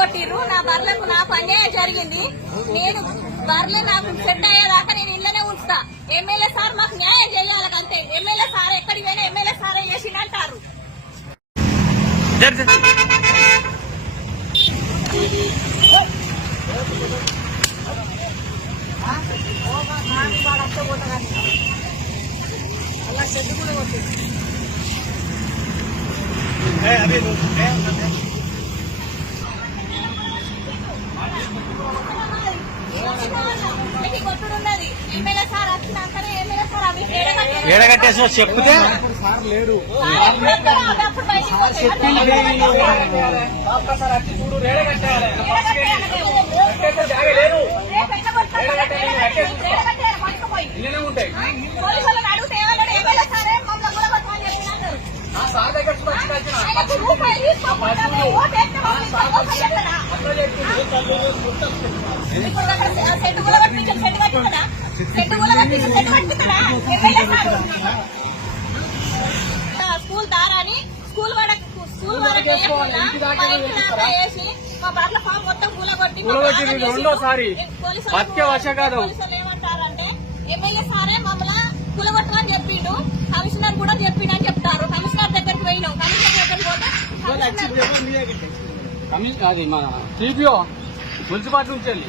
ఎల్లగొట్టిర్రు నా బర్లకు నాకు అన్యాయం జరిగింది. నేను బర్రెలు నాకు సెట్ అయ్యేదాకా నేను ఇళ్ళనే ఉంచుతా. ఎమ్మెల్యే సార్ మాకు న్యాయం చేయాలి అంతే. ఎమ్మెల్యే సార్ ఎక్కడికి పోయినా ఎమ్మెల్యే సారే చేసిందంటారు అలా షెడ్ కూడా కొట్టింది ఏడగట్టేసి వచ్చి చెప్తే సార్ ఎప్పుడు కూడా పట్టించు అప్పుడు బయటికి పోతాయి. కూడా పట్టించు కొడతారు? ఏడగట్టారు, స్కూల్ దారాని స్కూల్ వాడ స్కూల్ వరకు వేసి మా బట్టల ఫామ్ మొత్తం కూలగొట్టి రెండోసారి. ఏమంటారంటే ఎమ్మెల్యే సారే మమ్మల్ని కూలగొట్టమని చెప్పిండు కమిషనర్ కూడా చెప్పిండు అని చెప్తారు. కమిషనర్ దగ్గరికి పోయినాం. కమిషనర్ దగ్గరికి పోతే అది మన సిపిఓ మున్సిపాలిటీ నుంచి వెళ్ళి.